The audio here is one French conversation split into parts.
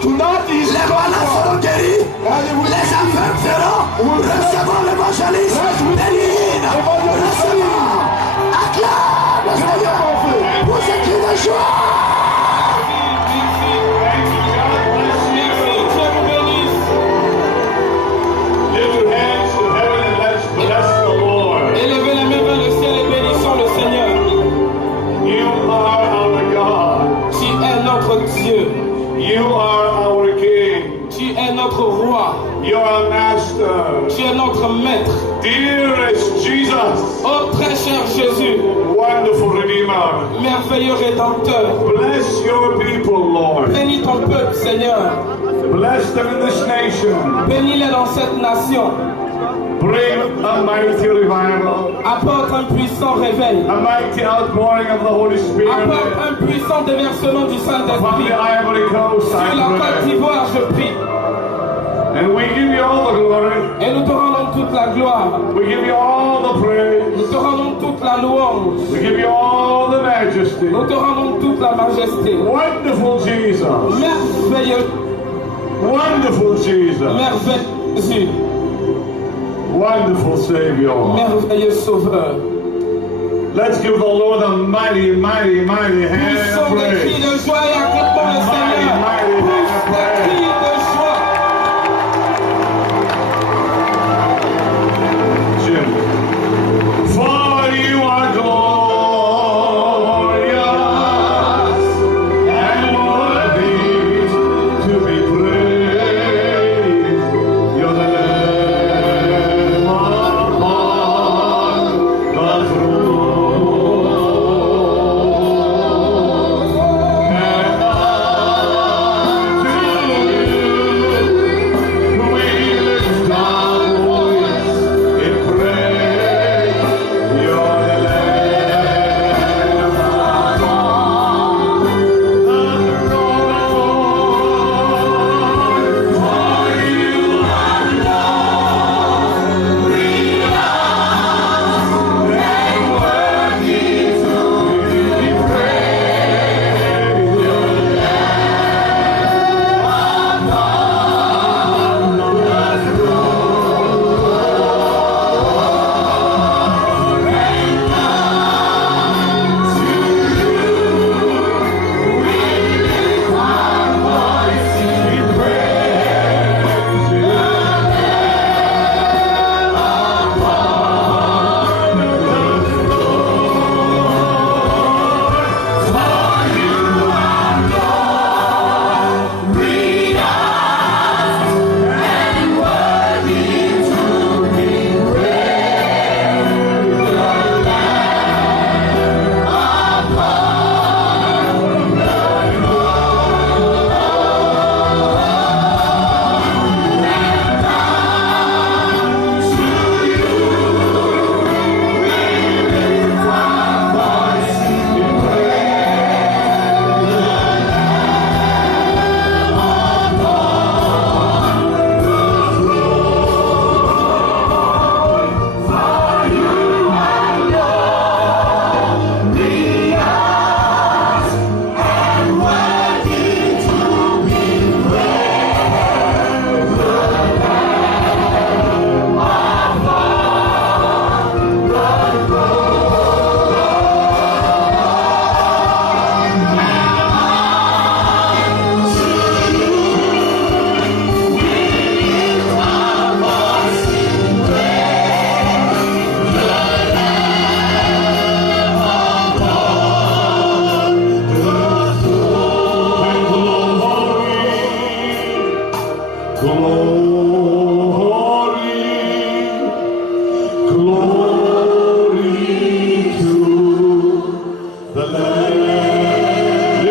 Les malades seront guéris. Les aveugles seront recevoir l'évangélisme. Recevons. Acclame le Seigneur pour ce qui est joie. Élevez les mains vers le ciel et bénissons le Seigneur. Tu es notre Dieu. Tu es notre roi. Tu es notre maître. Dearest Jesus, Oh très cher Jésus, wonderful Redeemer, merveilleux Rédempteur, bless your people, Lord. bénis ton peuple Seigneur. Bless them in this nation. Bénis-les dans cette nation. Bring a mighty revival, Apporte un puissant réveil. a mighty outpouring of the Holy Spirit Apporte un puissant déversement du upon Saint-Esprit. the Ivory Coast, Sur la Côte I pray. d'Ivoire, je prie. And we give you all the glory. Et nous te rendons toute la gloire. We give you all the praise. Nous te rendons toute la louange. We give you all the majesty. Nous te rendons toute la majesté. Wonderful Jesus. Merveilleux, Wonderful Jesus. merveilleux Jésus. Wonderful Savior. Merveilleux Sauveur. Let's give the Lord a mighty, mighty, mighty hand of Poussons des cris praise. de joie et acclamons le Seigneur. Pousse des cris de joie. Jim. For you are glorious and worthy to be praised. You're the Lamb upon the throne. And unto you we lift our voice in praise. You're the Lamb upon the throne. For you are glorious and worthy to be praised. You're the Lamb upon the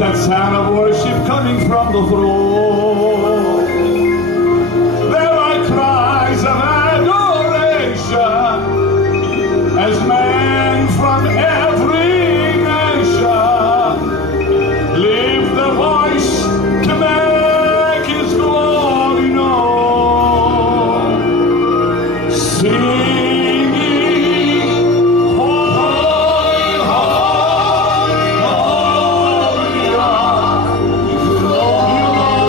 that sound of worship coming from the throne. There are cries of adoration as men from every nation lift their voice to make His glory known. Singing, holy, holy, holy are you, Lord.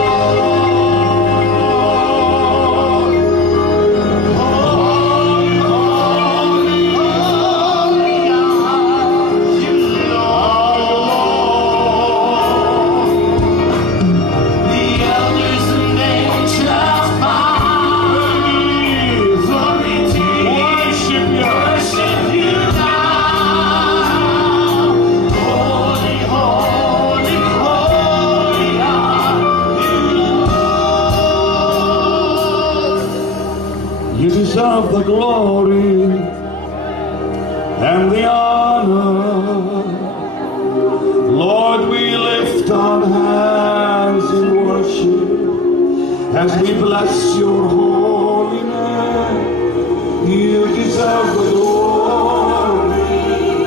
Holy, holy, holy are you, Lord. The elders and angels bow. Glory to you. Worship you now. Holy, holy, holy are you, Lord. You deserve the glory and the honor. Lord, we lift our hands in worship as we bless your holy name. You deserve the glory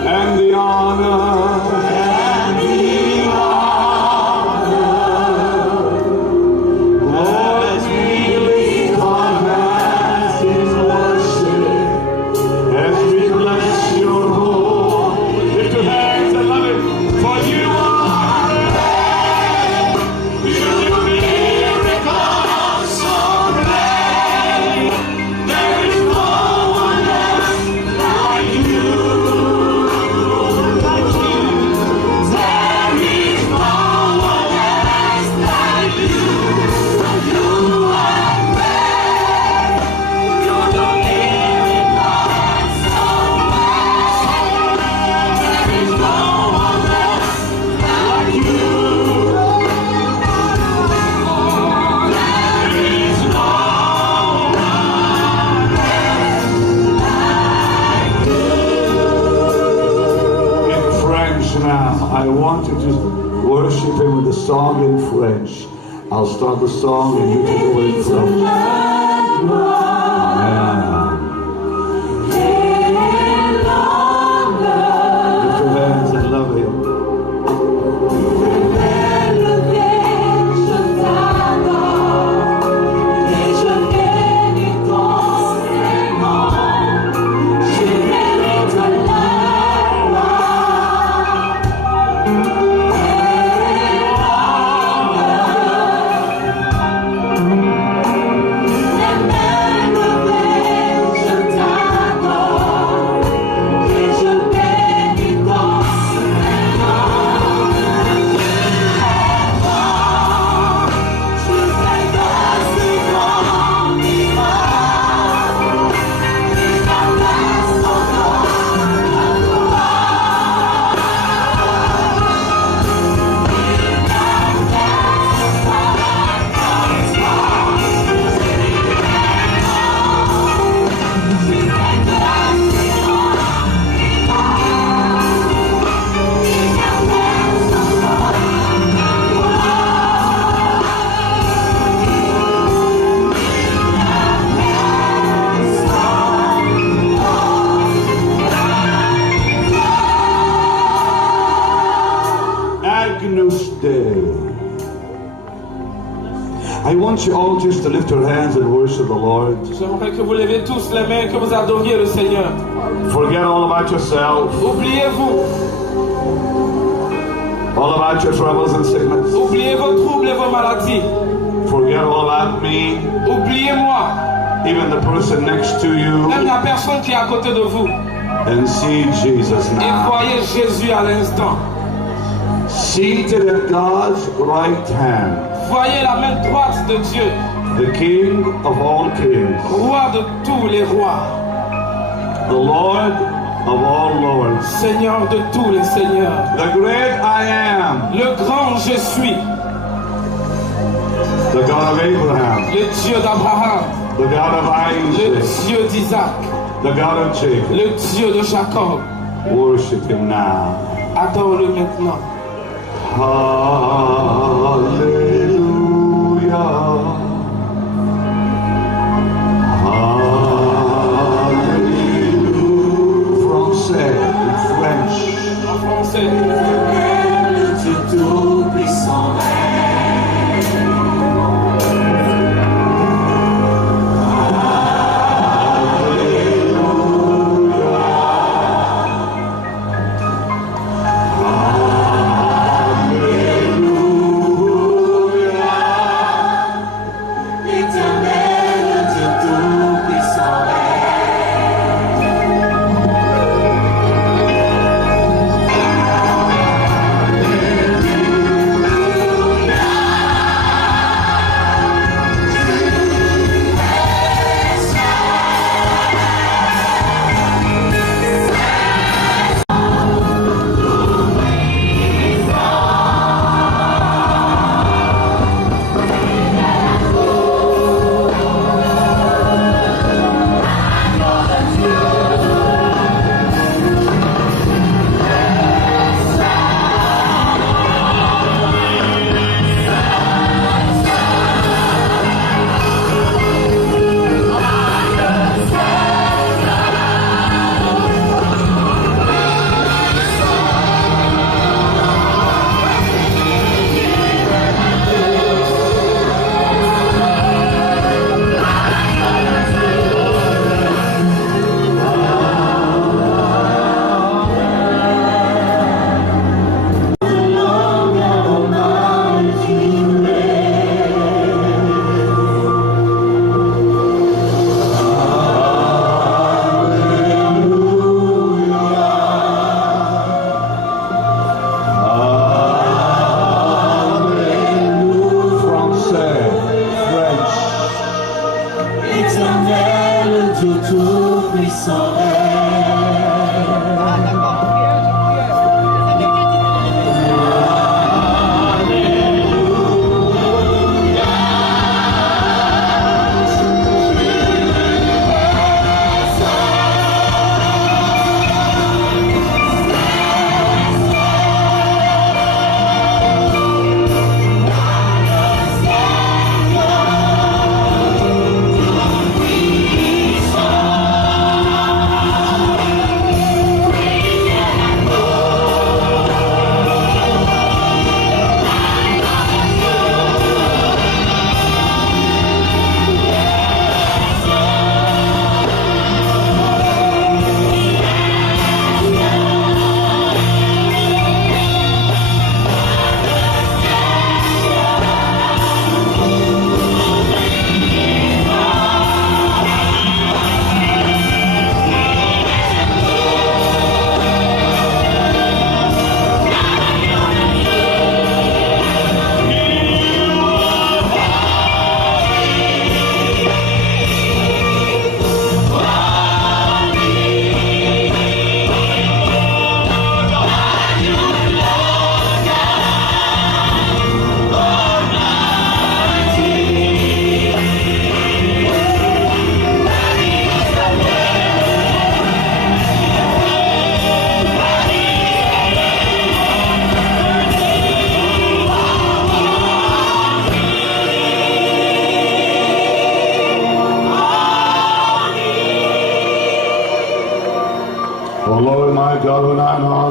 and the honor. And the honor. Lord, we lift our hands in worship as we bless your holy. Lift your hands and love it. For you are great. You do miracles so great. There is no one else like you. Like you. There is no one else like you. You are great. You do miracles so great. There is no one else like you. There is no in French now. I want you to worship Him with a song in French. I'll start the song and you can go in French. Lift your hands and love Him. Agnus Dei. I want you all just to lift your hands and worship the Lord. J'aimerais que vous levez tous les mains, que vous adoriez le Seigneur. Forget all about yourself, Oubliez-vous. all about your troubles and sickness. Oubliez vos troubles et vos maladies. Forget all about me, Oubliez-moi. even the person next to you, Même la personne qui est à côté de vous. and see Jesus Et now. voyez Jésus à l'instant. Seated at God's right hand, Voyez la main droite de Dieu. the King of all kings, Roi de tous les rois. the Lord of all lords, Seigneur de tous les seigneurs. the great I am, Le grand je suis. the God of Abraham, Le Dieu d'Abraham. the God of Le Isaac, Dieu d'Isaac. the God of Jacob. Le Dieu de Jacob. Worship Him now. Adore-le maintenant. Hallelujah.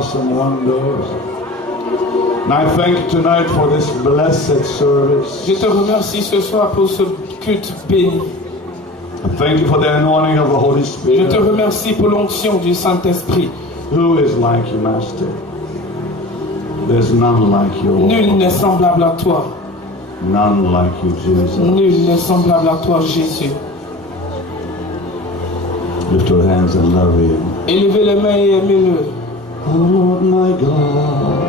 awesome wonders. And I thank you tonight for this blessed service. Je te remercie ce soir pour ce culte béni. I thank you for the anointing of the Holy Je Spirit. te remercie pour l'onction du Saint-Esprit. Who is like you, Master? There's none like you, Nul Lord. n'est semblable à toi. None like you, Jesus. Nul n'est semblable à toi, Jésus. Lift your hands and love Him. Élevez les mains et aimez-le. Oh Lord my God,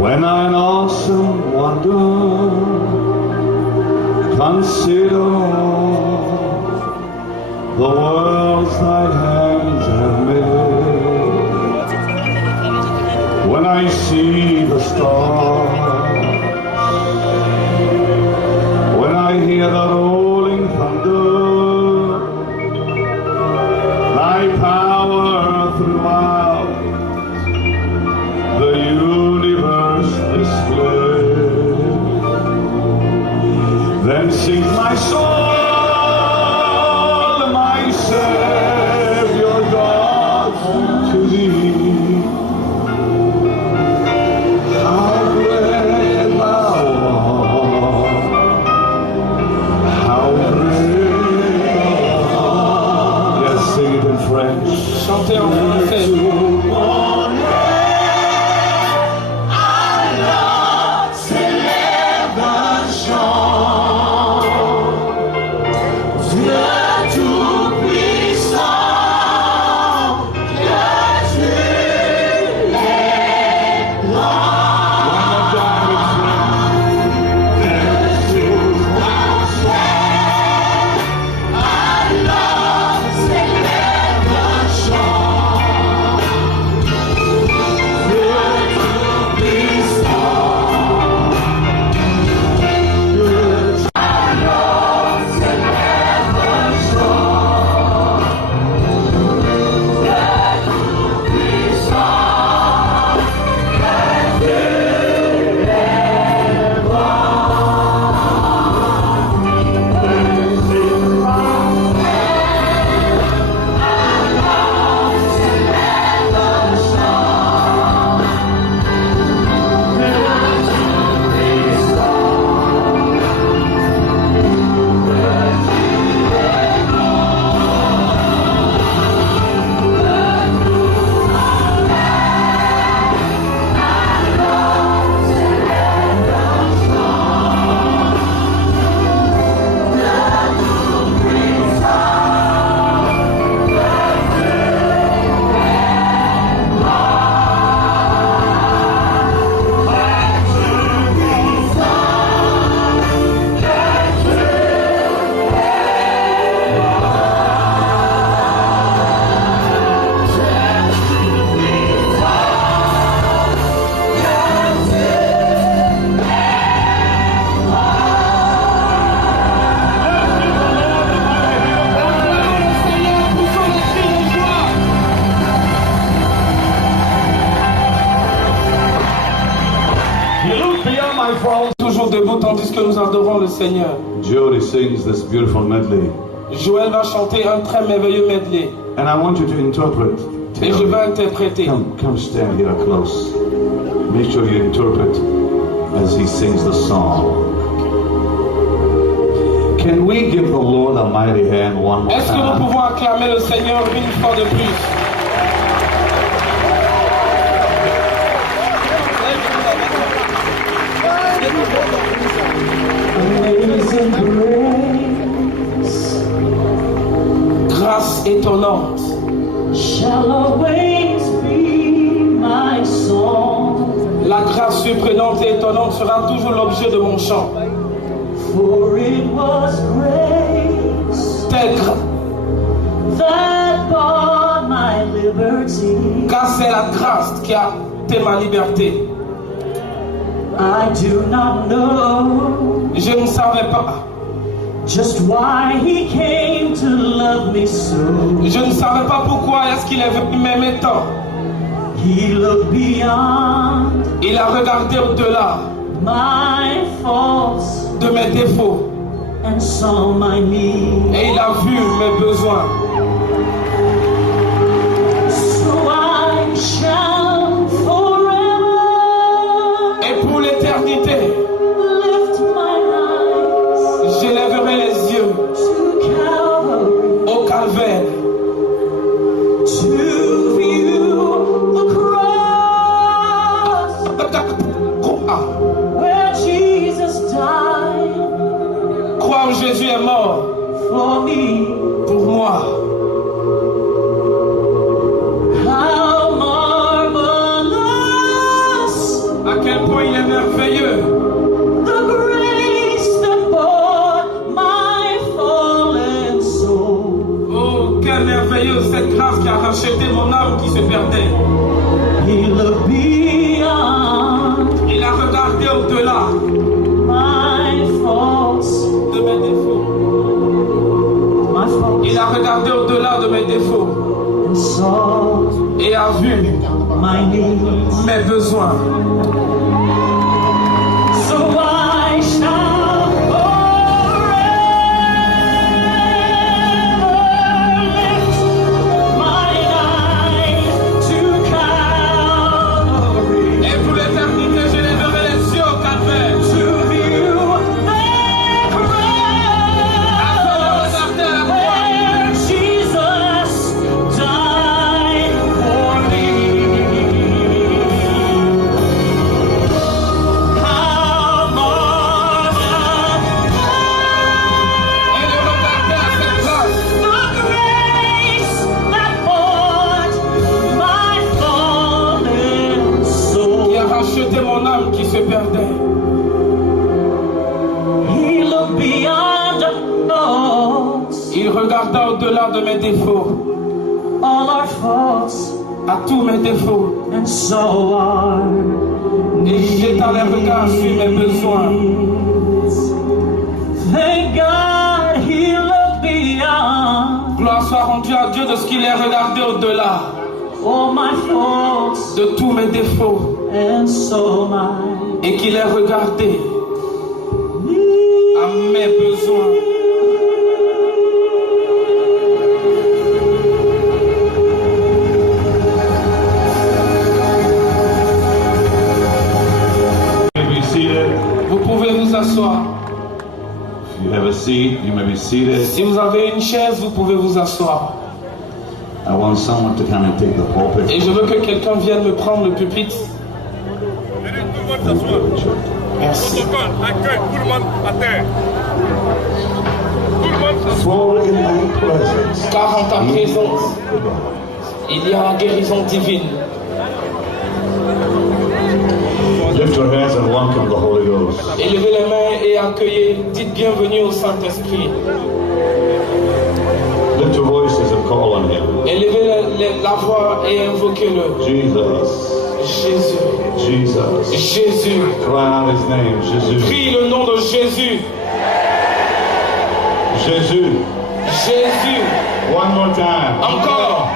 when I in awesome wonder consider the worlds thy hands have made, when I see the stars, when I hear the rolling thunder, thy power throughout the universe display, then sings my soul, my Savior God, to thee. How great thou art, how great thou art. Yes, sing it in French. Chantez en français. Toujours debout tandis que nous adorons le Seigneur. Jody sings this beautiful medley. Joël va chanter un très merveilleux medley. And I want you to interpret. Et je vais interpréter. Come stand here close. Make sure you interpret as he sings the song. Can we give the Lord a mighty hand one more Est-ce que nous time? pouvons acclamer le Seigneur une fois de plus? Grâce étonnante shall always be my song. La grâce surprenante et étonnante sera toujours l'objet de mon chant. For it was grace Telle that bought my liberty. car c'est la grâce qui a été ma liberté. I do not know Je ne savais pas. just why he came to love me so. Je ne savais pas pourquoi est-ce qu'il est venu m'aimer tant. He looked beyond Il a regardé au-delà my faults de mes défauts and saw my need. et il a vu mes besoins. So I Jésus est mort for me. pour moi. How marvelous À quel point il est merveilleux. the grace that bought my fallen soul. Oh, quel merveilleux cette grâce qui a racheté mon âme qui se perdait. He looked beyond Il a regardé au-delà my faults, de mes défauts. my faults, Il a regardé au-delà de mes défauts and saw et a vu my needs. mes besoins. So I shall forever lift my eyes to Calvary, Et pour l'éternité, je lèverai les yeux au calvaire. to view that cross where Jesus died for me. How marvelous Et de regarder à cette grâce the grace that bought my fallen soul. qui a racheté mon âme qui se perdait. He looked beyond our faults, Il regarda au-delà de mes défauts, all our faults, à tous mes défauts, and saw our et jeta les regards sur mes besoins. needs. Thank God he looked beyond Gloire soit rendue à Dieu de ce qu'il ait regardé au-delà all my faults, de tous mes défauts and saw my et qu'il ait regardé needs. à mes besoins. You may be seated. Vous pouvez vous asseoir. If you have a seat, you may be seated. Si vous avez une chaise, vous pouvez vous asseoir. I want someone to come and take the pulpit. Et je veux que quelqu'un vienne me prendre le pupitre. Merci. Protocole, accueille tout le monde à terre. Tout le monde s'assoit. For in thy presence, Car en ta présence, il y a la guérison divine. lift your hands and welcome the Holy Ghost. Élevez les mains et accueillez. Dites bienvenue au Saint-Esprit. Lift your voices and call on him. Élevez la voix et invoquez-le. Jesus, Jésus. Jesus. Jésus. Cry out his name, Jesus. Prie le nom de Jésus. Jesus. Jésus. One more time. Encore.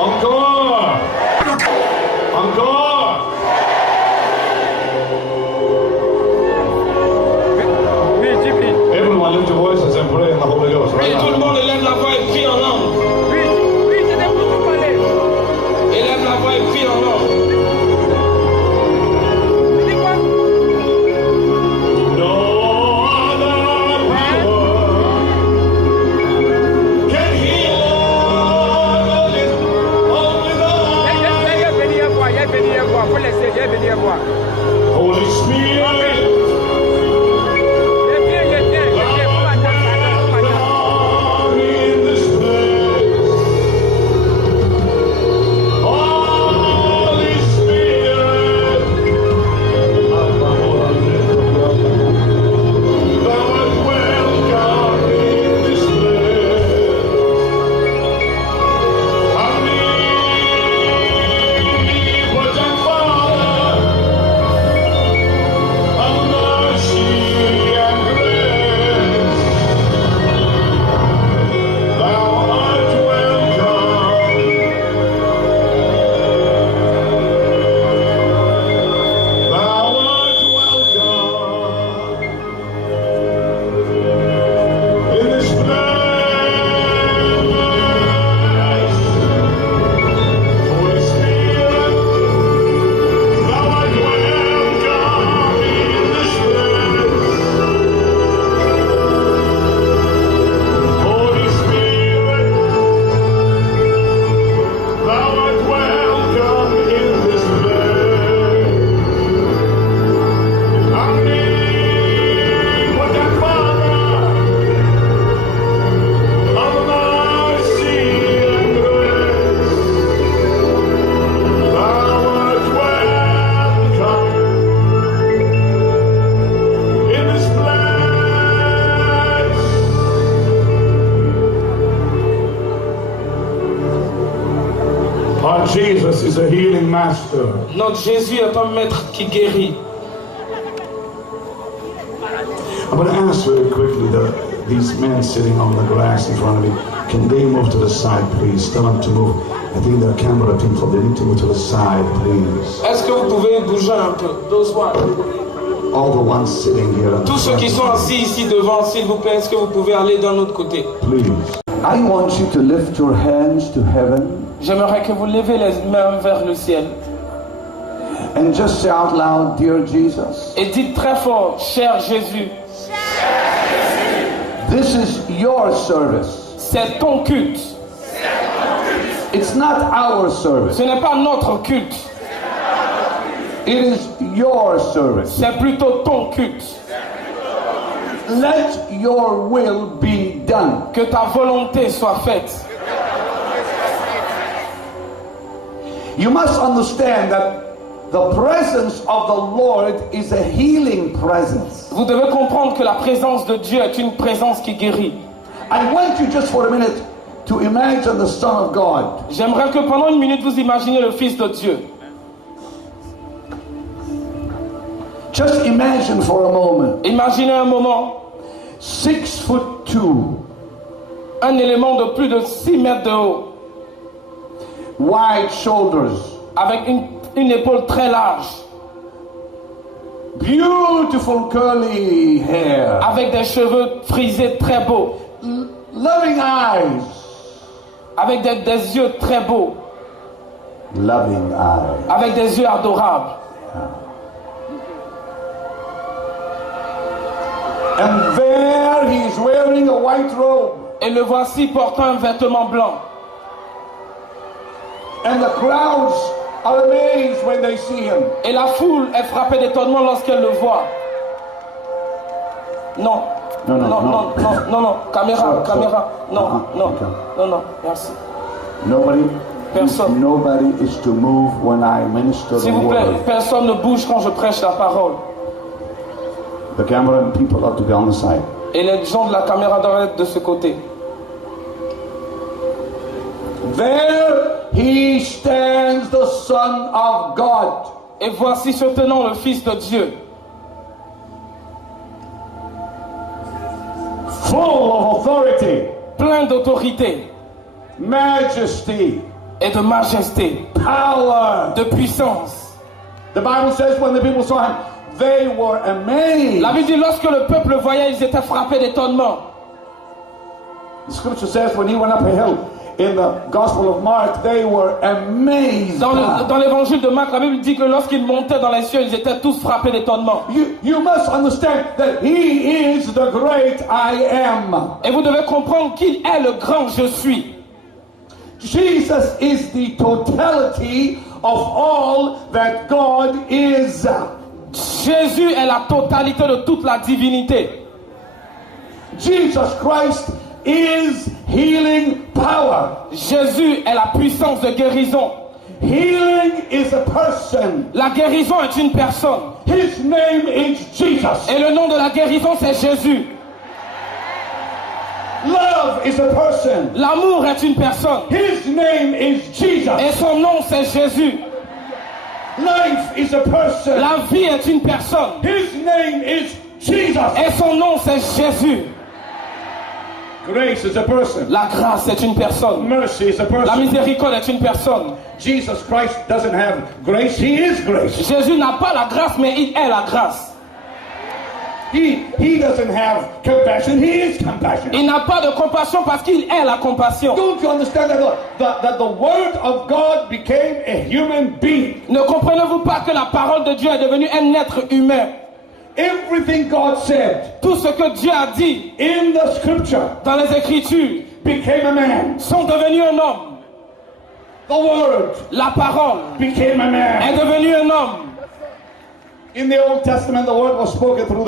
Encore. Encore. Oui, Jimmy. Everyone lift your voices and pray in the Holy Ghost. Et Right tout le now. monde élève la voix et prie en langue. Oui, oui, je n'ai pas parler. Élève la voix et prie en langue. Tu dis quoi? No other power can heal all this, only the Il y a venu à quoi? Il y a venu à is a healing master. Notre Jésus est un maître qui guérit. I'm going to ask very quickly these men sitting on the grass in front of me, can they move to the side, please? Tell them to move. I think they're camera people. They need to move to the side, please. Est-ce que vous pouvez bouger un peu? Those one. All the ones sitting here. On Tous ceux qui sont assis ici devant, s'il vous plaît, est-ce que vous pouvez aller d'un autre côté? please. I want you to lift your hands to heaven J'aimerais que vous levez les mains vers le ciel and just say out loud, dear Jesus, et dites très fort, cher Jésus, this is your service. c'est ton culte. It's not our service. Ce n'est pas notre culte, It is your service. c'est plutôt ton culte. Let your will be done. Que ta volonté soit faite. You must understand that the presence of the Lord is a healing presence. Vous devez comprendre que la présence de Dieu est une présence qui guérit. I want you just for a minute to imagine the Son of God. J'aimerais que pendant une minute vous imaginiez le Fils de Dieu. Just imagine for a moment. Imaginez un moment 6'2", un élément de plus de 6 mètres de haut, wide shoulders, avec une épaule très large, beautiful curly hair, avec des cheveux frisés très beaux, loving eyes, avec des yeux très beaux, loving eyes. avec des yeux adorables. And there he is wearing a white robe. Et le voici portant un vêtement blanc. And the crowds are amazed when they see him. Et la foule est frappée d'étonnement lorsqu'elle le voit. Non. Non, non, non, non. non, non, non, non. Caméra, Stop, stop. caméra. Non, non, Okay. non, non. Merci. Nobody is to move when I minister the S'il vous plaît, word. personne ne bouge quand je prêche la parole. The camera and people are to be on the side. Et les gens de la caméra doivent être de ce côté. There he stands, the Son of God. Et voici se tenant le Fils de Dieu, Full of authority, plein d'autorité majesty, et de majesté, power. de puissance. The Bible says when the people saw him, they were amazed. La Bible dit lorsque le peuple le voyait, ils étaient frappés d'étonnement. The scripture says when he went up a hill in the Gospel of Mark, they were amazed. Dans l'évangile de Marc, la Bible dit que lorsqu'ils montaient dans les cieux, ils étaient tous frappés d'étonnement. You must understand that he is the great I am. Et vous devez comprendre qu'il est le grand je suis. Jesus is the totality of all that God is. Jésus est la totalité de toute la divinité. Jesus Christ is healing power. Jésus est la puissance de guérison. Healing is a person. La guérison est une personne. His name is Jesus. Et le nom de la guérison, c'est Jésus. Love is a person. L'amour est une personne. His name is Jesus. Et son nom, c'est Jésus. Life is a person. La vie est une personne. His name is Jesus. Et son nom, c'est Jésus. Grace is a person. La grâce est une personne. Mercy is a La person. miséricorde est une personne. Jesus Christ doesn't have grace. He is grace. Jésus n'a pas la grâce, mais il est la grâce. He doesn't have compassion. He is compassion. Il n'a pas de compassion parce qu'il est la compassion. Don't you understand that the Word of God became a human being? Ne comprenez-vous pas que la parole de Dieu est devenue un être humain? Everything God said Tout ce que Dieu a dit in the Scripture dans les Écritures became a man. sont devenus un homme. The Word La parole became a man. est devenue un homme. In the Old Testament, the Word was spoken through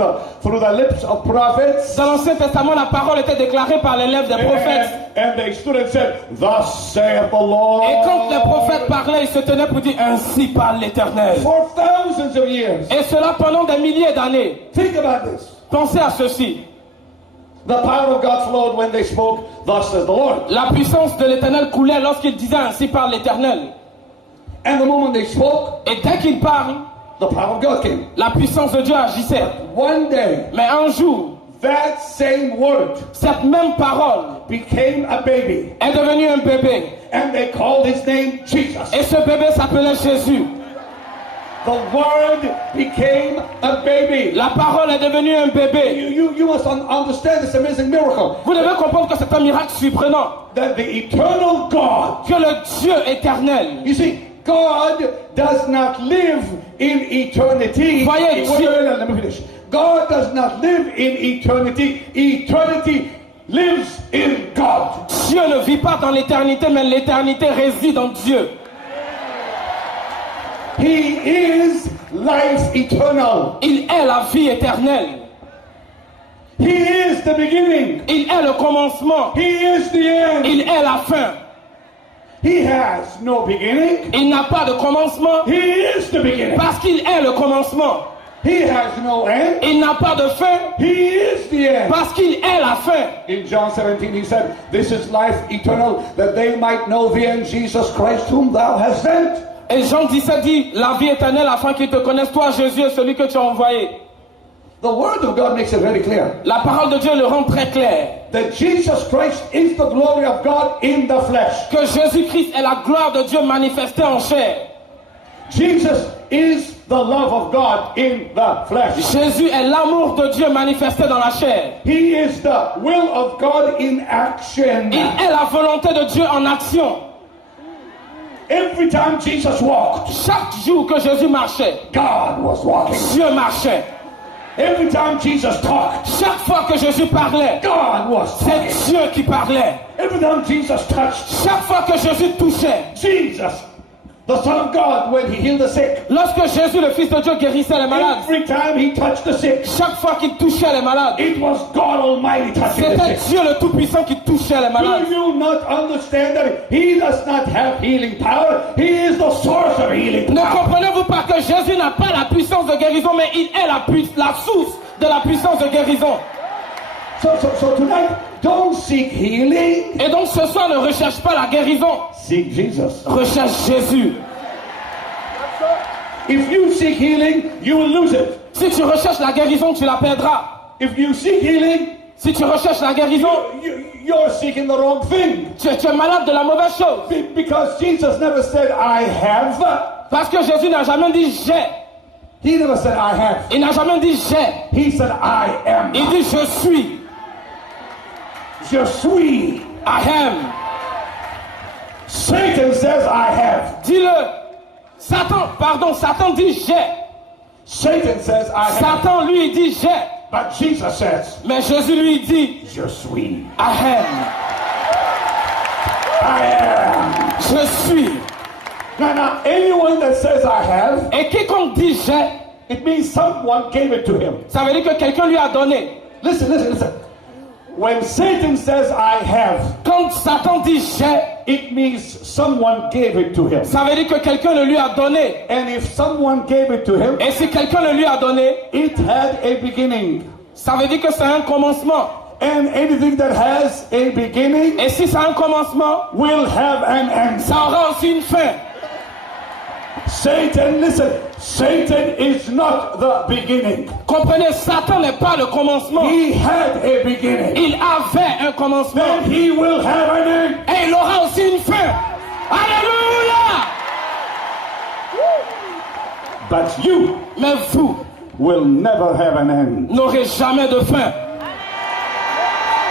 the lips of prophets. Dans l'Ancien Testament, la parole était déclarée par les lèvres des prophètes. And they stood and said, "Thus saith the Lord." Et quand les prophètes parlaient, ils se tenaient pour dire ainsi parle l'Éternel. For thousands of years. Et cela pendant des milliers d'années. Think about this. Pensez à ceci. The power of God flowed when they spoke, "Thus says the Lord." La puissance de l'Éternel coulait lorsqu'il disait ainsi parle l'Éternel. And the moment they spoke, Et dès qu'ils parlent, the power of God came. la puissance de Dieu agissait. One day, Mais un jour, that same word cette même parole became a baby. est devenue un bébé. And they called his name Jesus. Et ce bébé s'appelait Jésus. The word became a baby. La parole est devenue un bébé. You must understand this amazing miracle. Vous devez comprendre que c'est un miracle surprenant. That the eternal God, Que le Dieu éternel, you see, God does not live in eternity. Voyez, Wait, let me finish. God does not live in eternity. Eternity lives in God. Dieu ne vit pas dans l'éternité, mais l'éternité réside en Dieu. He is life eternal. Il est la vie éternelle. He is the beginning. Il est le commencement. He is the end. Il est la fin. He has no beginning. Il n'a pas de commencement He is the beginning. parce qu'il est le commencement. He has no end. Il n'a pas de fin He is the end. parce qu'il est la fin. In John 17 he said, "This is life eternal, that they might know thee and Jesus Christ whom thou hast sent." Et Jean 17 dit, la vie éternelle afin qu'ils te connaissent, toi Jésus et celui que tu as envoyé. The word of God makes it very clear La parole de Dieu le rend très clair. that Jesus Christ is the glory of God in the flesh. Que Jésus-Christ est la gloire de Dieu manifestée en chair. Jesus is the love of God in the flesh. Jésus est l'amour de Dieu manifesté dans la chair. He is the will of God in action. Il est la volonté de Dieu en action. Every time Jesus walked, Chaque jour que Jésus marchait, God was walking. Dieu marchait. Every time Jesus talked, Chaque fois que Jésus parlait, God was c'est talking. Dieu qui parlait. Every time Jesus touched, Chaque fois que Jésus touchait, Jesus, the Son of God, when he healed the sick, lorsque Jésus, le Fils de Dieu, guérissait les malades, every time he touched the sick, chaque fois qu'il touchait les malades, it was God Almighty touching the c'était sick. Dieu le Tout-Puissant qui touchait les malades. Do you not understand that he does not have healing power? He is the source of healing Ne power. comprenez-vous pas que Jésus n'a pas la puissance de guérison, mais il est la source de la puissance de guérison. So tonight, don't seek healing. Et donc ce soir, ne recherche pas la guérison, Seek Jesus. recherche Jésus. If you seek healing, you will lose it. Si tu recherches la guérison, tu la perdras. If you seek healing, Si tu recherches la guérison, you're seeking the wrong thing. tu es malade de la mauvaise chose. Because Jesus never said, I have. Parce que Jésus n'a jamais dit j'ai. He never said, I have. Il n'a jamais dit j'ai. He said, I am. Il dit je suis. Je suis. I am. Satan says, I have. Dis-le. Satan dit j'ai. Satan says, I have. Satan lui dit j'ai. But Jesus says, Mais Jésus lui dit Je suis. I am. I am. Je suis. Now, anyone that says I have, Et quiconque dit j'ai, it means someone gave it to him. ça veut dire que quelqu'un lui a donné. Listen. When Satan says I have, Quand Satan dit j'ai, it means someone gave it to him. ça veut dire que quelqu'un le lui a donné. And if someone gave it to him, Et si quelqu'un le lui a donné, it had a beginning. ça veut dire que c'est un commencement. And anything that has a beginning Et si ça a un commencement, will have an end. ça aura aussi une fin. Satan, listen, Satan is not the beginning. Comprenez, Satan n'est pas le commencement. He had a beginning. Il avait un commencement. Then he will have an end. Et il aura aussi une fin. Alléluia! But you Mais vous will never have an end. n'aurez jamais de fin.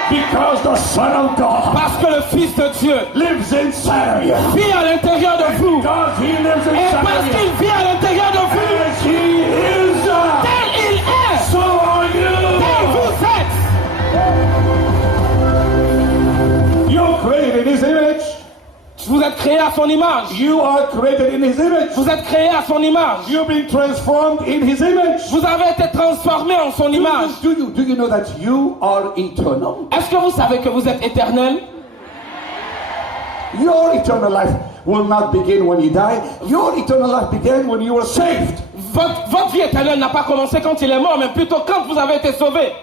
Because the Son of God Parce que le Fils de Dieu lives inside of you. vit à l'intérieur de vous. Because he lives Et inside parce of you. qu'il vit à l'intérieur de vous, As he is, tel il est, so are tel you. vous êtes. You're created in his image. Vous êtes créés à son image. You are created in his image. Vous êtes créés à son image. You've been transformed in his image. Vous avez été transformés en son image. Do you know that you are eternal? Est-ce que vous savez que vous êtes éternel? Your eternal life will not begin when you die. Your eternal life began when you were saved. Votre vie éternelle n'a pas commencé quand il est mort, mais plutôt quand vous avez été sauvé.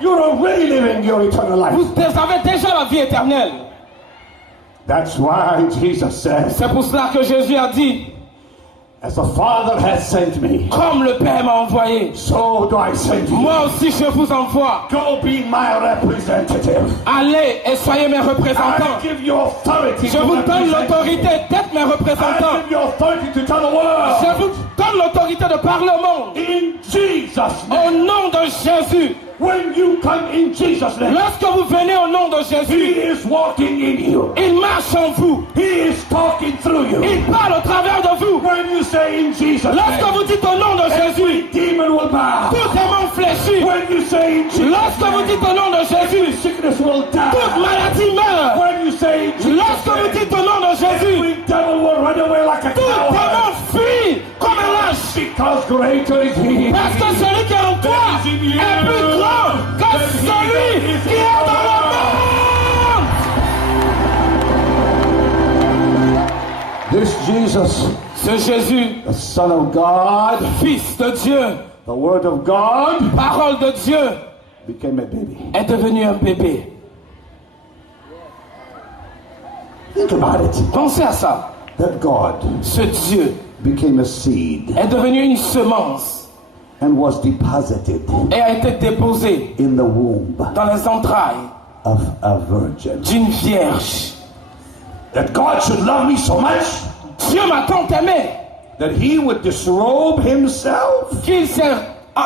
You're already living your eternal life. Vous avez déjà la vie éternelle. That's why Jesus says, C'est pour cela que Jésus a dit, as the Father has sent me, comme le Père m'a envoyé, so do I send you. moi aussi je vous envoie. Go be my representative. Allez et soyez mes représentants. I give you authority Je to vous donne represent. l'autorité d'être mes représentants. I give you authority to tell the world. Je vous donne l'autorité de parler au monde. In Jesus' Au name. nom de Jésus. When you come in Jesus' name, Lorsque vous venez au nom de He Jésus, is walking in you. il marche en vous. He is talking through you. Il parle au travers de vous. When you say in Jesus' Lorsque name, vous dites au nom de Jésus, demon will bow. tout démon fléchit. When you say in Jesus' Lorsque vous name, dites au nom de Jésus, sickness will toute die. maladie meurt. When you say in Jesus' Lorsque vous name, dites au nom de Jésus, every devil will run away like a tout coward. démon fuit comme un lâche. Because greater is He. Parce que celui qui est en toi est plus grand que celui qui est dans le monde. This Jesus, Ce Jésus, the Son of God, Fils de Dieu, the Word of God, parole de Dieu, became a baby. est devenu un bébé. Think about it. Pensez à ça. That God Ce Dieu became a seed est devenu une semence and was deposited et a été déposé in the womb dans les entrailles of a virgin. d'une vierge. That God should love me so much Dieu m'a tant aimé that He would disrobe Himself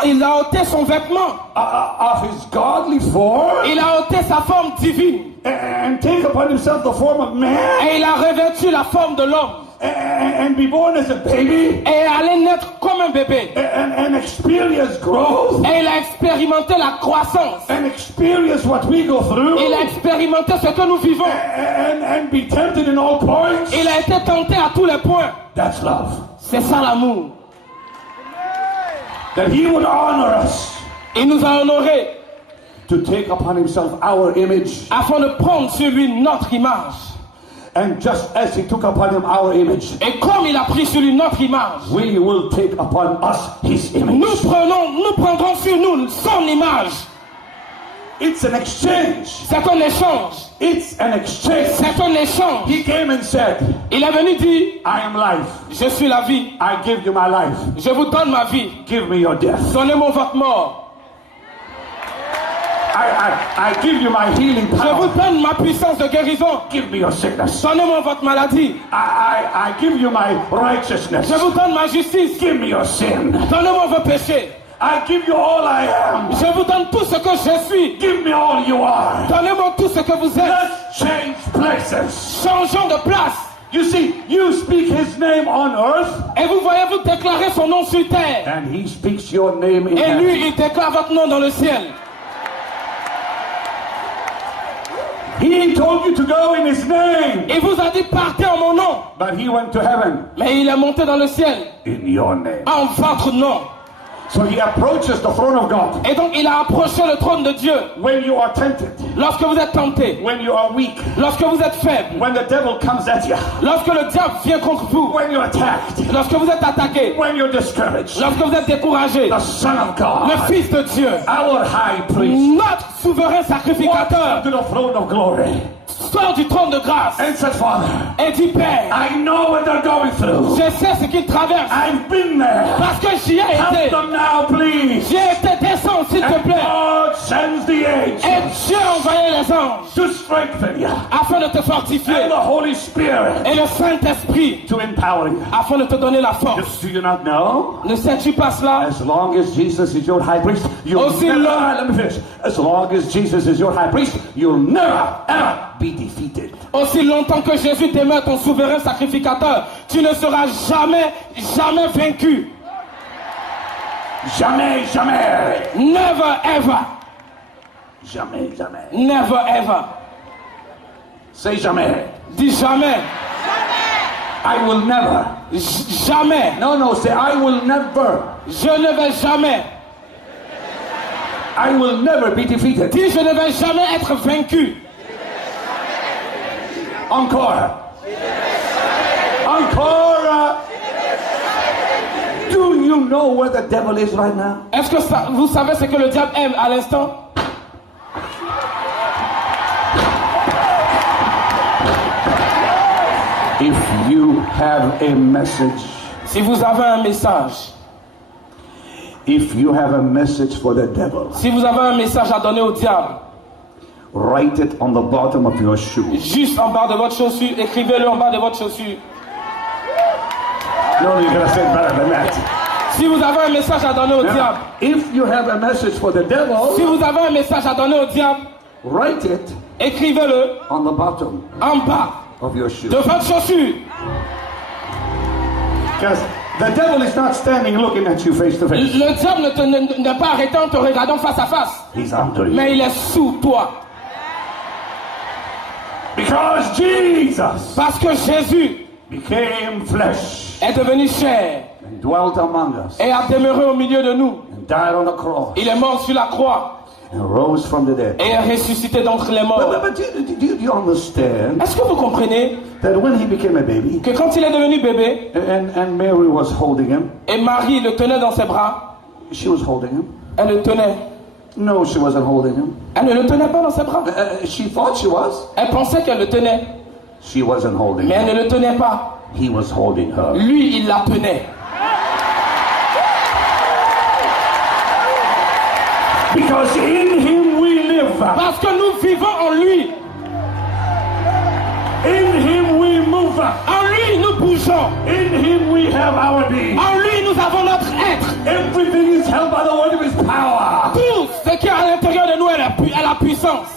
il a ôté son vêtement, of His godly form il a ôté sa forme divine and take upon Himself the form of man et il a revêtu la forme de l'homme and be born as a baby et allait naître comme un bébé and experience growth et il a expérimenté la croissance, and experience what we go through il a expérimenté ce que nous vivons, and be tempted in all points. il a été tenté à tous les points. That's love. C'est ça l'amour. That He would honor us Il nous a honorés to take upon Himself our image, afin de prendre sur lui notre image. and just as He took upon Him our image, Et comme il a pris sur lui notre image, we will take upon us His image. nous prendrons sur nous son image. It's an exchange. C'est un échange. It's an exchange. C'est un échange. He came and said, Il est venu dire, I am life. je suis la vie. I give you my life. Je vous donne ma vie. Give me your death. Donnez-moi votre mort. I give you my healing Je vous power. donne ma puissance de guérison. Give me your sickness. Donnez-moi votre maladie. I give you my righteousness. Je vous donne ma justice. Give me your sin. Donnez-moi vos péchés. I give you all I am. Je vous donne tout ce que je suis. Give me all you are. Donnez-moi tout ce que vous êtes. Let's change places. Changeons de place. You see, you speak His name on earth, Et vous voyez, vous déclarez son nom sur terre. and He speaks your name in Et heaven. lui, il déclare votre nom dans le ciel. He told you to go in His name, Il vous a dit, partez en mon nom. but He went to heaven Mais il est monté dans le ciel in your name. en votre nom. So He approaches the throne of God. Et donc, il a approché le trône de Dieu. When you are tempted, Lorsque vous êtes tenté, when you are weak, lorsque vous êtes faible, when the devil comes at you, lorsque le diable vient contre vous, when you're attacked, lorsque vous êtes attaqué, when you're discouraged, lorsque vous êtes découragé, the Son of le God, Fils de Dieu, our high priest, notre souverain walks sacrificateur, up to the throne of glory sort du trône de grâce and said, Father, et dit, Père, I know what they're going through. je sais ce qu'il traverse I've been there. parce que j'y ai Help été. them now, please. J'ai été, descends s'il te And plaît. God sends the Et angels Dieu a envoyé les anges to strengthen you, afin de te fortifier. and the Holy Spirit Et le Saint-Esprit to empower you. afin de te donner la force. Do you not know? Ne sais-tu pas cela? As long as Jesus is your high priest, you'll Aussi never, long- let me finish. As long as Jesus is your high priest, you'll never, ever be defeated. Aussi longtemps que Jésus demeure ton souverain sacrificateur, tu ne seras jamais, jamais vaincu. Jamais, jamais, Never ever. jamais, jamais. Never ever. Say jamais. Dis jamais. I will never. Jamais. No, say I will never. Je ne vais jamais. I will never be defeated. Dis je ne vais jamais être vaincu. Encore. Encore. Do you know where the devil is right now? Est-ce que vous savez ce que le diable aime à l'instant? If you have a message, Si vous avez un message, if you have a message for the devil, si vous avez un message à donner au diable, write it on the bottom of your shoe. juste en bas de votre chaussure, écrivez-le en bas de votre chaussure. No, you're gonna say it better than that. Si vous avez un message à donner au diable, If you have a message for the si devil, vous avez un message à donner au diable, write it écrivez-le on the bottom en bas of your shoe. de votre chaussure. Because the devil is not standing looking at you face to face. Le diable n'est pas arrêté en te regardant face à face, He's under you. mais il est sous toi. Because Jesus Parce que Jésus became flesh est devenu chair and dwelt among us et a demeuré au milieu de nous. and died on the cross Il est mort sur la croix and rose from the dead. et est ressuscité d'entre les morts. But do you understand Est-ce que vous comprenez that when he became a baby que quand il est devenu bébé and Mary was holding him, et Marie le tenait dans ses bras, she was holding him? elle le tenait. No, she wasn't holding him. Elle ne le tenait pas dans ses bras. She thought she was. Elle pensait qu'elle le tenait, She wasn't holding mais elle him. ne le tenait pas. He was holding her. Lui, il la tenait. Because in him we live. Parce que nous vivons en lui. In him we move. En lui, nous bougeons. In him we have our being. En lui, nous avons notre être. Everything is held by the word of his power. Tout ce qui est à l'intérieur de nous est la puissance.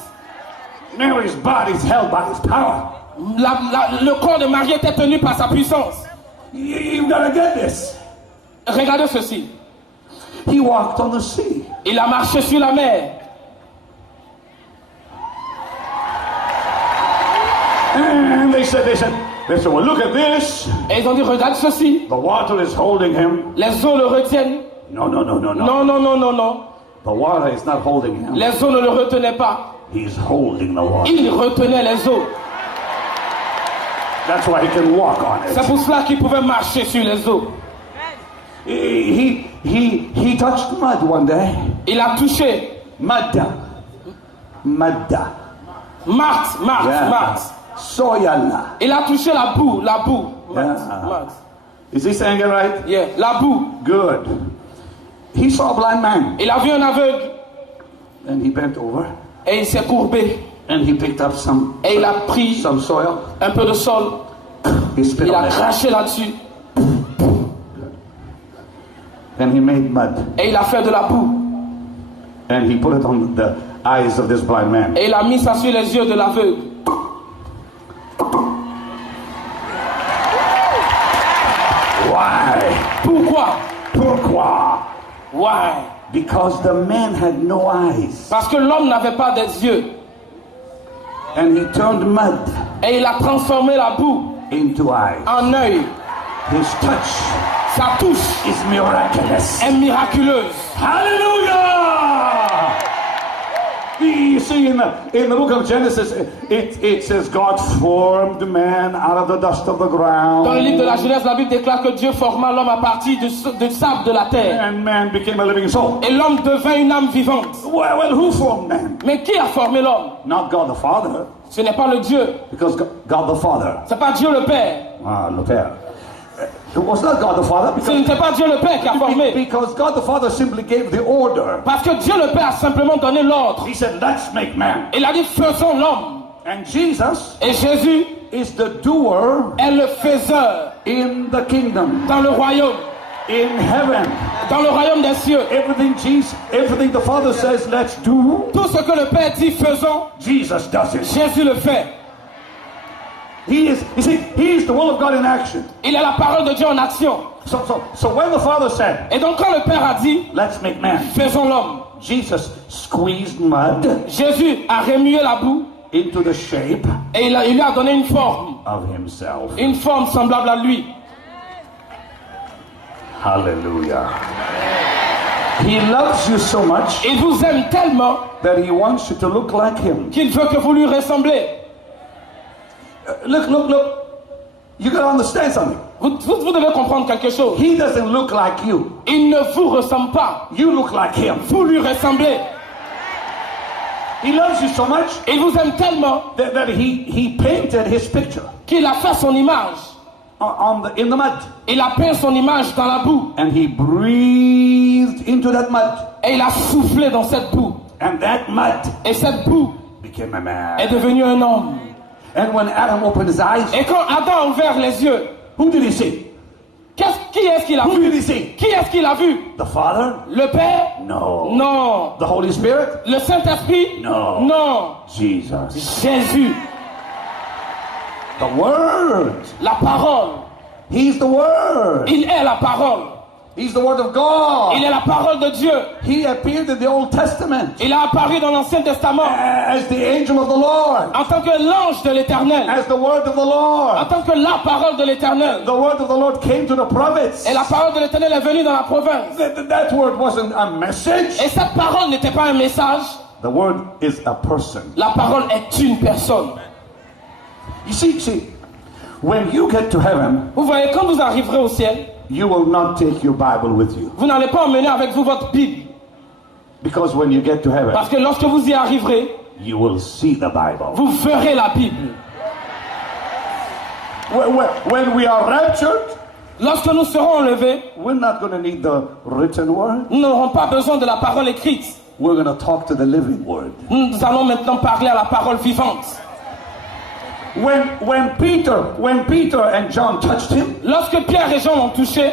Mary's body is held by his power. Le corps de Marie était tenu par sa puissance. You gotta get this. Regardez ceci. He walked on the sea. Il a marché sur la mer. And they said, well, look at this. Et ils ont dit, regarde ceci. The water is holding him. Les eaux le retiennent. No. Non, non, non, non, non. The water is not holding him. Les eaux ne le retenaient pas. He's holding the water. Il retenait les eaux. That's why he can walk on C'est it. pour cela qu'il pouvait marcher sur les eaux. He touched mud one day. Il a touché Mud. Marthe. Soyala. Il a touché la boue. Yeah. Marthe. Is he saying it right? Yeah, la boue. Good. He saw a blind man Il a vu un aveugle and he bent over et il s'est courbé. and he picked up Et il a pris some soil. un peu de sol. He spit Il on a it craché là-dessus. and he made mud Et il a fait de la boue. and he put it on the eyes of this blind man. Et il a mis ça sur les yeux de l'aveugle. Why? Pourquoi? Why? Because the man had no eyes Parce que l'homme n'avait pas des yeux. and he turned mud Et il a transformé la boue into eyes. en œil. His touch Sa touche is miraculous. est miraculeuse. Hallelujah! You see, in the book of Genesis, it says God formed man out of the dust of the Dans le livre de ground, la Genèse, la Bible déclare que Dieu forma l'homme à partir du sable de la terre. and man became a living soul. Et l'homme devint une âme vivante. Well, who formed man? Mais qui a formé l'homme? Not God the Father, Ce n'est pas le Dieu. because God the Father. Ce n'est pas Dieu le Père. Le Père. It was not God the Father, Ce n'était pas Dieu le Père qui a formé. because God the Father simply gave the order. Parce que Dieu le Père a simplement donné l'ordre. He said, let's make man. Il a dit faisons l'homme. And Jesus Et Jésus is the doer est le faiseur in the kingdom, dans le royaume. in heaven. Dans le royaume des cieux. Everything the Father says, let's do, Tout ce que le Père dit faisons, Jesus does it. Jésus le fait. He is the will of God in action. Il est la parole de Dieu en action. So when the Father said, Et donc quand le Père a dit let's make man, faisons l'homme, Jesus squeezed mud Jésus a remué la boue into the shape et il lui a donné une forme. of himself. Une forme semblable à lui. Hallelujah. He loves you so much Il vous aime tellement that he wants you to look like him. qu'il veut que vous lui ressemblez. Look. You gotta understand something. Vous devez comprendre quelque chose. He doesn't look like you. Il ne vous ressemble pas. You look like him. Vous lui ressemblez. He loves you so much Il vous aime tellement that he painted his picture. qu'il a fait son image. In the mud. Il a peint son image dans la boue. And he breathed into that mud. Et il a soufflé dans cette boue. And that mud Et cette boue became a man. est devenue un homme. And when Adam opened his eyes, Et quand Adam a ouvert les yeux, who did he see? qui est-ce qu'il a Who did he vu? see? Qui est-ce qu'il a vu? The Father? Le Père? No. Non. The Holy Spirit? Le Saint-Esprit? No. Non. Jesus. Jésus. The Word. La parole. He's the Word. Il est la parole. He's the Word of God. Il est la parole de Dieu. He appeared in the Old Testament Il a apparu dans l'Ancien Testament as the angel of the Lord, en tant que l'ange de l'Éternel, as the Word of the en Lord. tant que la parole de l'Éternel. The Word of the Lord came to the prophets. Et la parole de l'Éternel est venue dans la province. That word wasn't a message. Et cette parole n'était pas un message. The Word is a person. La parole est une personne. You see, when you get to heaven, Vous voyez, quand vous arriverez au ciel, you will not take your Bible with you. vous n'allez pas emmener avec vous votre Bible. Because when you get to heaven, Parce que lorsque vous y arriverez, you will see the Bible. vous verrez la Bible. When we are raptured, Lorsque nous serons enlevés, we're not going to need the written word. nous n'aurons pas besoin de la parole écrite. We're going to talk to the living word. Nous allons maintenant parler à la parole vivante. When Peter and John touched him, Lorsque Pierre et Jean l'ont touché,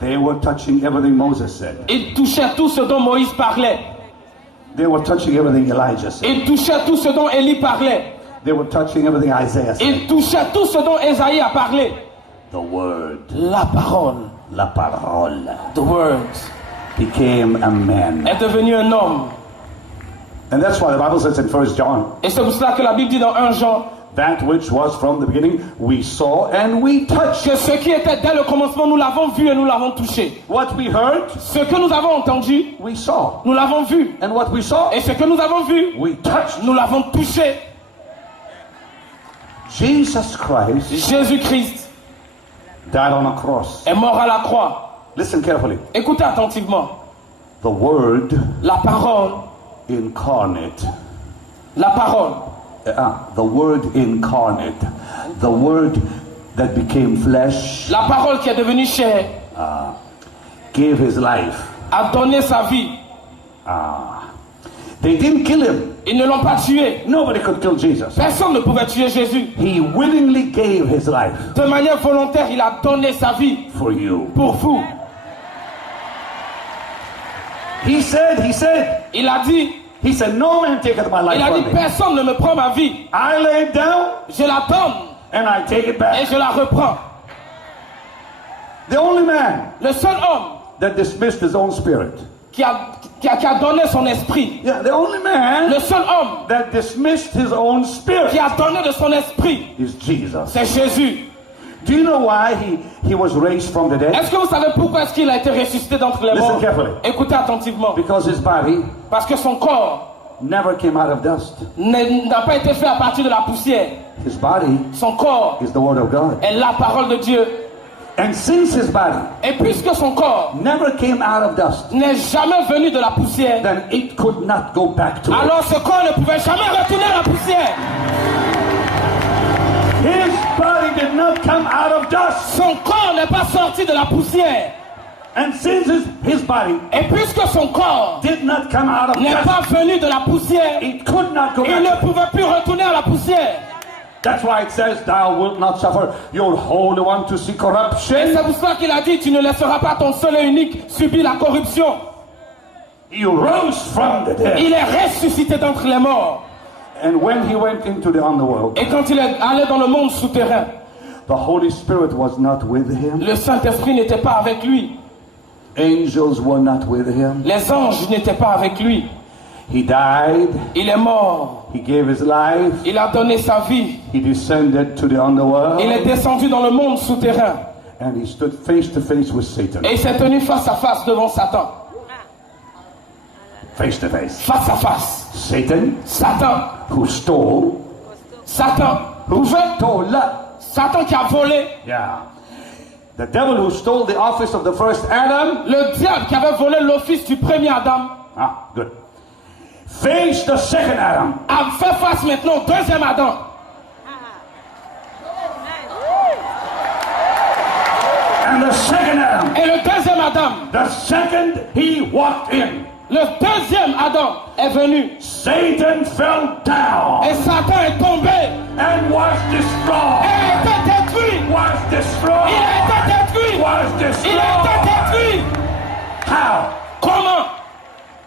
they were touching everything Moses said. ils touchaient tout ce dont Moïse parlait. They were touching everything Elijah said. Ils touchaient tout ce dont Élie parlait. They were touching everything Isaiah said. Ils touchaient tout ce dont Ésaïe a parlé. The word, La parole, la parole, the word, became a man. est devenu un homme. And that's why the Bible says in 1 John, Et c'est pour cela que la Bible dit dans 1 Jean that which was from the beginning, we saw and we touched. que ce qui était dès le commencement, nous l'avons vu et nous l'avons touché. What we heard, Ce que nous avons entendu, we saw. nous l'avons vu. And what we saw, Et ce que nous avons vu, we touched. nous l'avons touché. Jesus Christ Jésus-Christ died on a cross. est mort à la croix. Listen carefully. Écoutez attentivement. The Word La parole, incarnate. la parole, The Word incarnate. The Word that became flesh la parole qui est devenue chair, gave his life. a donné sa vie. They didn't kill him. Ils ne l'ont pas tué. Nobody could kill Jesus. Personne ne pouvait tuer Jésus. He willingly gave his life De manière volontaire, il a donné sa vie for you. pour vous. He said, Il a dit, no man taketh my life il a from dit, me. personne ne me prend ma vie. I lay it down Je la donne and I take it et back. je la reprends. The only man Le seul homme that dismissed his own spirit. qui a donné son esprit, Yeah, the only man le seul homme that dismissed his own qui spirit a donné de son esprit, is Jesus. c'est Jésus. Do you know why he was raised from the dead? Est-ce que vous savez pourquoi est-ce qu'il a été ressuscité d'entre les Listen morts? carefully. Écoutez attentivement. Because his body Parce que son corps never came out of dust. n'a pas été fait à partir de la poussière. His body Son corps is the Word of God. est la parole de Dieu. And since his body Et puisque son corps never came out of dust, n'est jamais venu de la poussière, then it could not go back to it. alors ce corps ne pouvait jamais retourner à la poussière. His body did not come out of dust. Son corps n'est pas sorti de la poussière. And since his body Et puisque son corps did not come out of n'est dust, pas venu de la poussière, it could not go il ne back. pouvait plus retourner à la poussière. That's why it says, thou wilt not suffer your Holy One to see Et corruption. c'est pour cela qu'il a dit, tu ne laisseras pas ton seul et unique subir la corruption. He rose from the dead. Il est ressuscité d'entre les morts. And when he went into the underworld, Et quand il est allé dans le monde souterrain, the Holy Spirit was not with him. le Saint-Esprit n'était pas avec lui. Angels were not with him. Les anges n'étaient pas avec lui. He died. Il est mort. He gave his life. Il a donné sa vie. He descended to the underworld. Il est descendu dans le monde souterrain. And he stood face to face with Satan. Et il s'est tenu face à face devant Satan. Face to face. Face à face. Satan, Satan. who stole. Satan. Who Pouvait. stole? Satan qui a volé. Yeah. The devil who stole the office of the first Adam. Le diable qui avait volé l'office du premier Adam. Ah, good. Face the second Adam. A fait face maintenant au deuxième Adam. the second Adam, Et le deuxième Adam, the second he walked in, le deuxième Adam est venu. Satan fell down Et Satan est tombé. and was Et destroyed. a été détruit. Was destroyed. Il a été détruit. Was Il a destroyed. été détruit. How? Comment?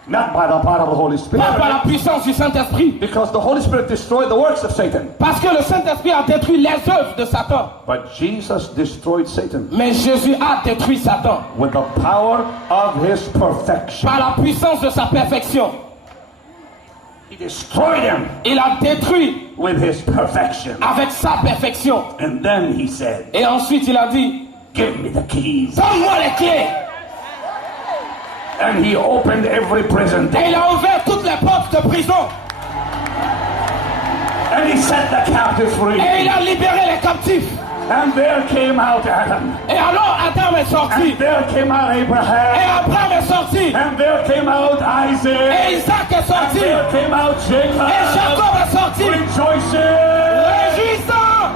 Not by the power of the Holy Spirit. Pas par la puissance du Saint-Esprit. Because the Holy Spirit destroyed the works of Satan. Parce que le Saint-Esprit a détruit les œuvres de Satan. But Jesus destroyed Satan Mais Jésus a détruit Satan with the power of his perfection. par la puissance de sa perfection. He destroyed him Il a détruit with his perfection. avec sa perfection. And then he said, Et ensuite il a dit, give me the keys. donne-moi les clés. And he opened every prison Et door. il a ouvert toutes les portes de prison. And he set the captives free. Et il a libéré les captifs. And there came out Adam. Et alors Adam est sorti. And there came out Et Abraham. Abraham est sorti. And there came out Et Isaac. Isaac est And sorti. there came out Et Jacob. Jacob est sorti. Rejoicing. Réjouissant.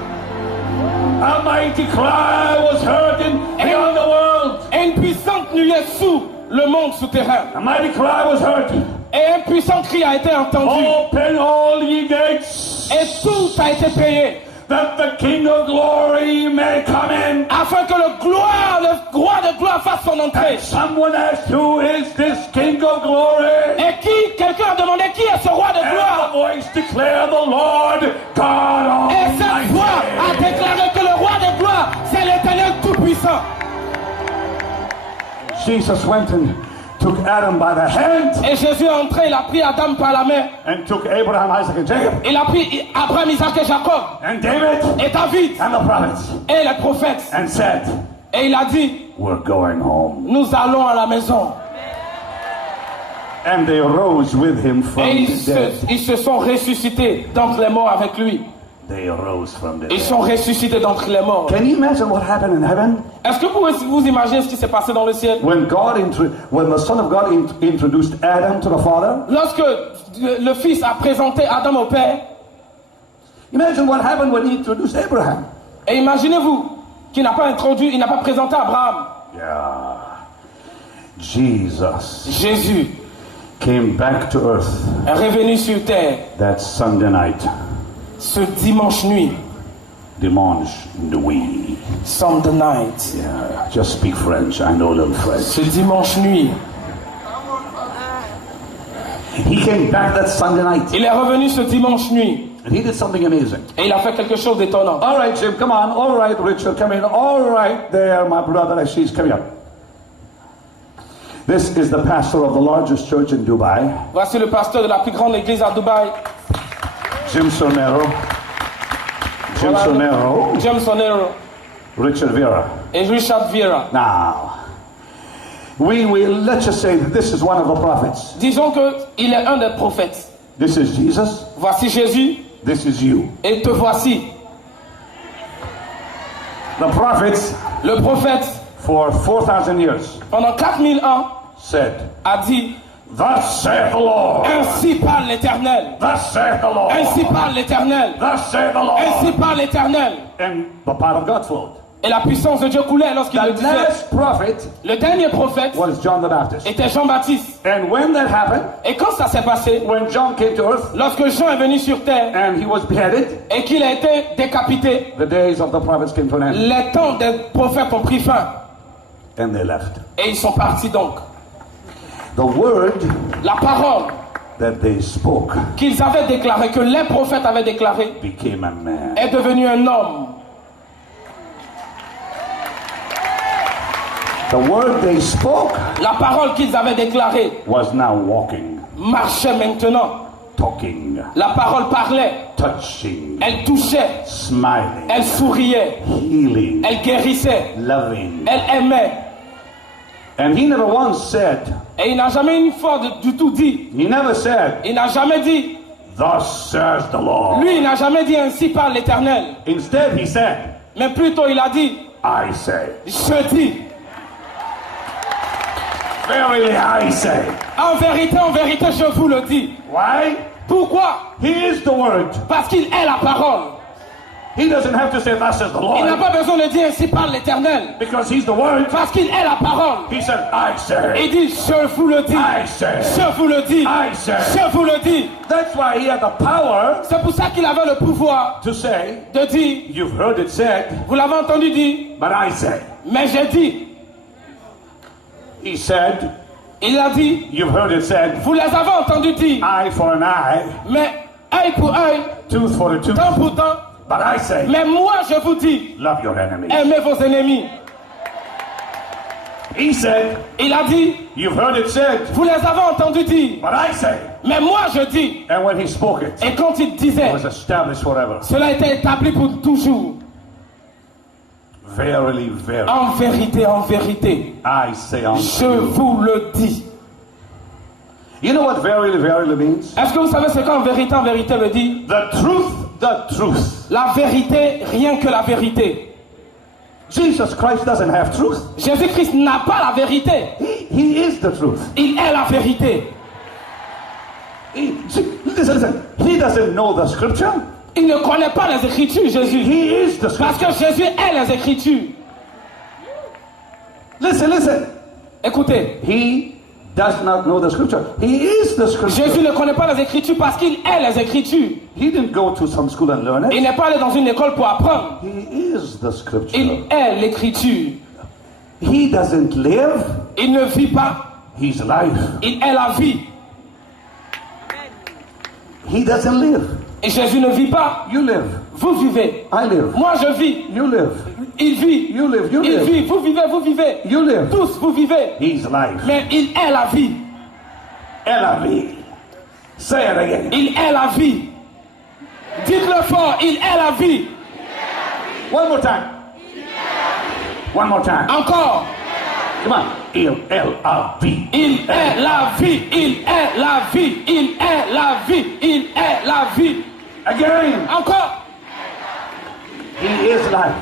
A mighty cry was heard beyond the world. Et une puissante nuée sous le monde souterrain. A mighty cry was heard. Et un puissant cri a été entendu. Open all ye gates, Et tout a été payé. that the King of glory may come in. Afin que le roi de gloire fasse son entrée. Someone asked, who is this King of glory? Et quelqu'un a demandé qui est ce roi de And gloire. the voice declared, the Lord God Et cette voix a Almighty. déclaré que le roi de gloire, c'est l'Éternel Tout-Puissant. Jesus went and took Adam by the hand Et Jésus est entré, il a pris Adam par la main. and took Abraham, Isaac, and Jacob, Il a pris Abraham, Isaac et Jacob. and David Et David. and the prophets, Et les prophètes. and said, Et il a dit, we're going home. nous allons à la maison. And they rose with him from Et the dead. ils se sont ressuscités d'entre les morts avec lui. They arose from the Ils dead. sont ressuscités d'entre les morts. Can you imagine what happened in heaven? Est-ce que vous imaginez ce qui s'est passé dans le ciel? When the Son of God introduced Adam to the Father, Lorsque le Fils a présenté Adam au Père, imagine what happened when he introduced Abraham. et imaginez-vous qu'il n'a pas introduit, il n'a pas présenté Abraham. Yeah. Jesus Jésus came back to earth est revenu sur terre that Sunday night. ce dimanche nuit. Dimanche nuit. Sunday night. Yeah, just speak French. I know a little French. Ce dimanche nuit. He came back that Sunday night Il est revenu ce dimanche nuit. and he did something amazing. Et il a fait quelque chose d'étonnant. All right, Jim, come on. All right, Richard, come in. All right, there, my brother. I see. Come here. This is the pastor of the largest church in Dubai, Voici le pasteur de la plus grande église à Dubaï. Jim Sonero. Jim Voilà. Sonero, James Sonero Richard Vera. et Richard Vieira. Now, let's just say that this is one of the prophets. Disons qu'il est un des prophètes. This is Jesus. Voici Jésus This is you. et te voici. The prophets, Le prophète, for 4,000 years, pendant 4000 ans, said, a dit, thus saith the Lord. ainsi parle l'Éternel. Thus saith the Lord. Ainsi parle l'Éternel. Thus saith the Lord. Ainsi parle l'Éternel. And the power of God flowed. Et la puissance de Dieu coulait lorsqu'il le The disait. last prophet Le dernier prophète was John the Baptist. était Jean-Baptiste. And when that happened, Et quand ça s'est passé, when John came to earth lorsque Jean est venu sur terre and he was beheaded, et qu'il a été décapité, the days of the prophets came to an end. les temps des prophètes ont pris fin. And they left. Et ils sont partis donc. The word La parole that they spoke qu'ils avaient déclarée, que les prophètes avaient déclarée, became a man. est devenue un homme. The word they spoke La parole qu'ils avaient déclarée was now walking, marchait maintenant. talking, La parole parlait, touching, elle touchait, smiling, elle souriait, healing, elle guérissait, loving. elle aimait. And he never once said, Et il n'a jamais une fois du tout dit, he never said, il n'a jamais dit, thus says the Lord. lui il n'a jamais dit ainsi parle l'Éternel. Instead, he said, Mais plutôt il a dit, I say. je dis. Verily I say. En vérité, je vous le dis. Why? Pourquoi? He is the word. Parce qu'il est la parole. He doesn't have to say, thus says the Il n'a Lord, pas besoin de dire ainsi parle l'Éternel. because he's the word. Parce qu'il est la parole. He said, I say. Il dit, je vous le dis. I say. Je vous le dis. I say. Je vous le dis. That's why he had the power C'est pour ça qu'il avait le pouvoir to say, de dire, you've heard it said, vous l'avez entendu dire, but I say. mais j'ai dit. He said, Il a dit, you've heard it said, vous les avez entendus dire, eye for an eye, mais œil pour œil, tooth for a tooth. dent pour dent. But I say, Mais moi je vous dis, love your enemies. aimez vos ennemis. He said, Il a dit, you've heard it said, vous les avez entendus dire, but I say. mais moi je dis. And when he spoke it, Et quand il disait, it was established forever. cela a été établi pour toujours. Verily, verily, En vérité, I say unto je you. vous le dis. You know what verily, verily means? Est-ce que vous savez ce qu'en vérité veut dire? The truth, the truth. La vérité, rien que la vérité. Jesus Christ doesn't have truth. Jésus-Christ n'a pas la vérité. He is the truth. Il est la vérité. Listen. He doesn't know the scripture. Il ne connaît pas les Écritures, Jésus. He is the Parce scripture. que Jésus est les Écritures. Listen. Écoutez, He does not know the scripture. He is the scripture. Jésus ne connaît pas les Écritures parce qu'il est les Écritures. He didn't go to some school and learn Il it. n'est pas allé dans une école pour apprendre. He is the scripture. Il est l'Écriture. He doesn't live. Il ne vit pas. He's life. Il est la vie. He doesn't live. Et Jésus ne vit pas. You live. Vous vivez. I live. Moi, je vis. You live. Il vit. You live. You Il live. vit. Vous vivez. You live. Tous, vous vivez. He's life. Mais il est la vie. L-I-V. Say it again. Il est la vie. Dites-le fort. Il est la vie. One more time. One more time. Encore. Come on. L-I-V. Il est la vie. Il est la vie. Il est la vie. Il est la vie. Again. Encore. He is life.